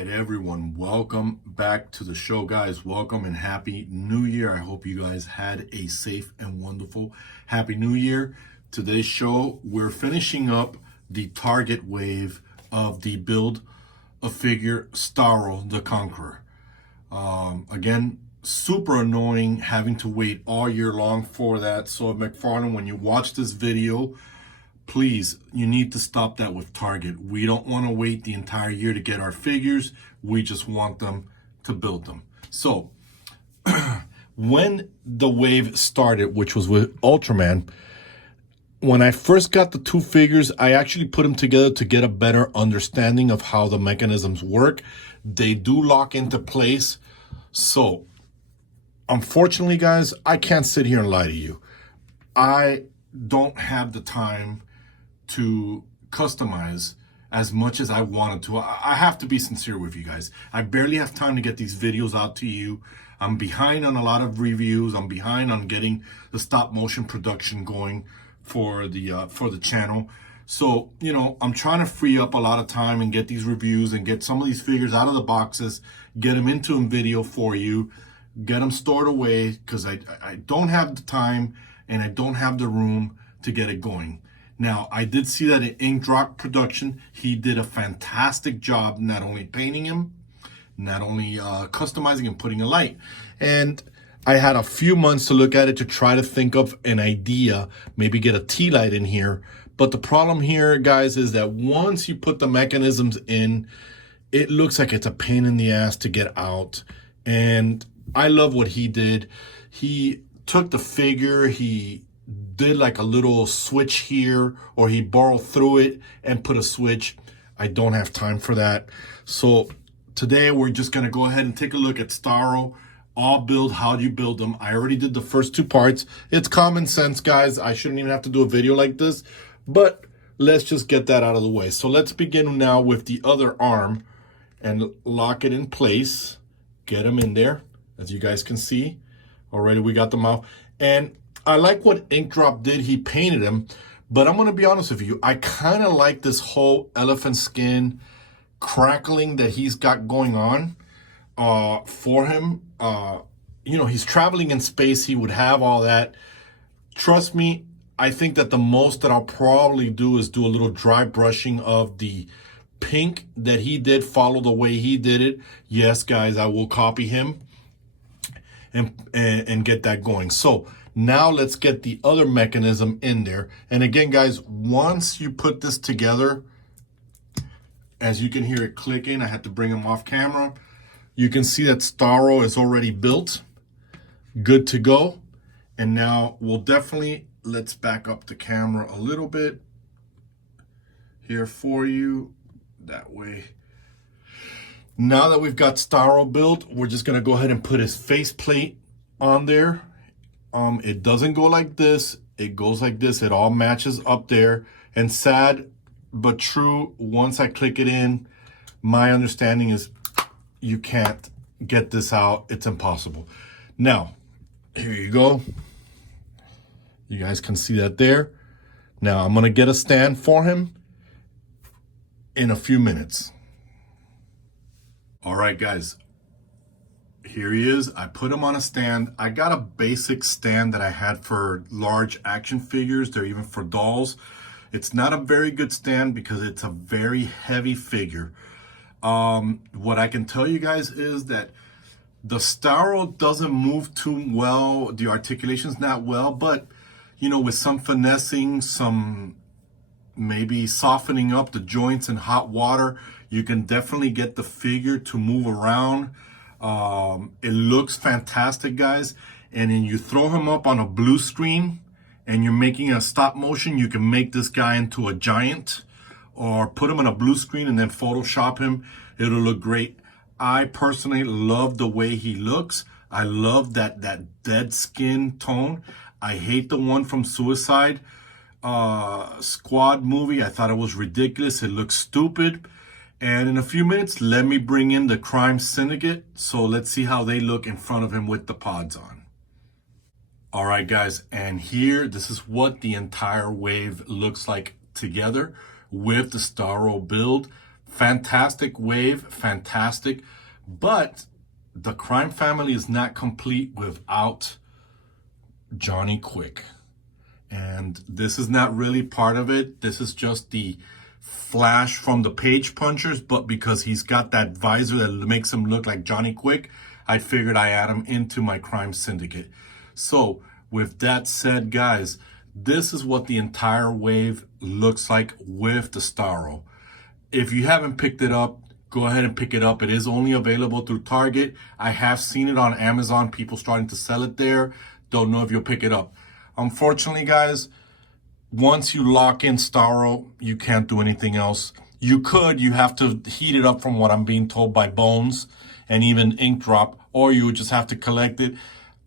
right, everyone, welcome back to the show, guys. Welcome and happy new year. I hope you guys had a safe and wonderful happy new year. Today's show, we're finishing up the target wave of the build a figure Starro the Conqueror. Again, super annoying having to wait all year long for that. So McFarlane, when you watch this video, please, you need to stop that with Target. We don't want to wait the entire year to get our figures. We just want them to build them. So when the wave started, which was with Ultraman, when I first got the two figures, I actually put them together to get a better understanding of how the mechanisms work. They do lock into place. So unfortunately, guys, I can't sit here and lie to you. I don't have the time to customize as much as I wanted to. I have to be sincere with you guys. I barely have time to get these videos out to you. I'm behind on a lot of reviews. I'm behind on getting the stop motion production going for the channel. So, you know, I'm trying to free up a lot of time and get these reviews and get some of these figures out of the boxes, get them into a video for you, get them stored away, because I don't have the time and I don't have the room to get it going. Now, I did see that in Ink Drop Production, he did a fantastic job not only painting him, not only customizing and putting a light. And I had a few months to look at it to try to think of an idea, maybe get a tea light in here. But the problem here, guys, is that once you put the mechanisms in, it looks like it's a pain in the ass to get out. And I love what he did. He took the figure, he did like a little switch here, or he borrowed through it and put a switch. I don't have time for that. So today we're just going to go ahead and take a look at Starro. All build, how do you build them? I already did the first two parts. It's common sense, guys. I shouldn't even have to do a video like this, but let's just get that out of the way. So let's begin now with the other arm and lock it in place. Get them in there. As you guys can see, already we got them out. And I like what Ink Drop did. He painted him, but I'm going to be honest with you. I kind of like this whole elephant skin crackling that he's got going on for him. You know, he's traveling in space. He would have all that. Trust me, I think that the most that I'll probably do is do a little dry brushing of the pink that he did, follow the way he did it. Yes, guys, I will copy him and get that going. So now let's get the other mechanism in there. And again, guys, once you put this together, as you can hear it clicking, I had to bring him off camera. You can see that Starro is already built, good to go. And now we'll definitely, let's back up the camera a little bit here for you. That way. Now that we've got Starro built, we're just gonna go ahead and put his faceplate on there. It doesn't go like this. It goes like this. It all matches up there. And sad but true, once I click it in, my understanding is you can't get this out. It's impossible. Now, here you go. You guys can see that there. Now, I'm going to get a stand for him in a few minutes. All right, guys. Here he is. I put him on a stand. I got a basic stand that I had for large action figures. They're even for dolls. It's not a very good stand because it's a very heavy figure. What I can tell you guys is that the Starro doesn't move too well. The articulation's not well, but you know, with some finessing, some maybe softening up the joints in hot water, you can definitely get the figure to move around. It looks fantastic, guys. And then you throw him up on a blue screen and you're making a stop motion, you can make this guy into a giant, or put him on a blue screen and then Photoshop him. It'll look great. I personally love the way he looks. I love that dead skin tone. I hate the one from Suicide Squad movie. I thought it was ridiculous. It looks stupid. And in a few minutes, let me bring in the Crime Syndicate. So let's see how they look in front of him with the pods on. All right, guys, and here, this is what the entire wave looks like together with the Starro build. Fantastic wave, fantastic. But the crime family is not complete without Johnny Quick. And this is not really part of it. This is just the flash from the page punchers, but because he's got that visor that makes him look like Johnny Quick, I figured I add him into my crime syndicate. So with that said, guys, this is what the entire wave looks like with the Starro. If you haven't picked it up, go ahead and pick it up. It is only available through Target. I have seen it on Amazon, people starting to sell it there. Don't know if you'll pick it up. Unfortunately, guys, once you lock in Starro, you can't do anything else. You have to heat it up from what I'm being told by Bones and even Ink Drop, or you would just have to collect it.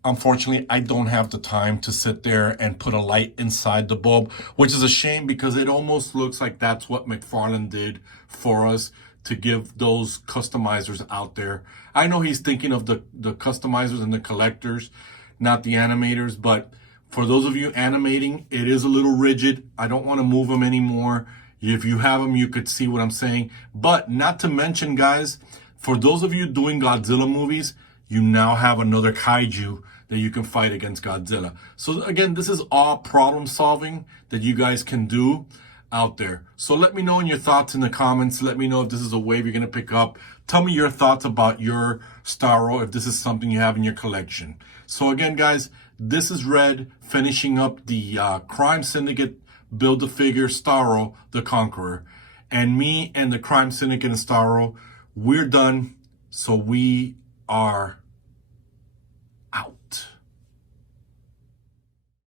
Unfortunately, I don't have the time to sit there and put a light inside the bulb, which is a shame because it almost looks like that's what McFarlane did for us to give those customizers out there. I know he's thinking of the customizers and the collectors, not the animators, but for those of you animating, it is a little rigid. I don't want to move them anymore. If you have them, you could see what I'm saying. But not to mention, guys, for those of you doing Godzilla movies, you now have another kaiju that you can fight against Godzilla. So again, this is all problem solving that you guys can do out there. So let me know in your thoughts in the comments. Let me know if this is a wave you're going to pick up. Tell me your thoughts about your Starro, if this is something you have in your collection. So again, guys, this is Red finishing up the Crime Syndicate Build-A-Figure Starro, the Conqueror. And me and the Crime Syndicate and Starro, we're done. So we are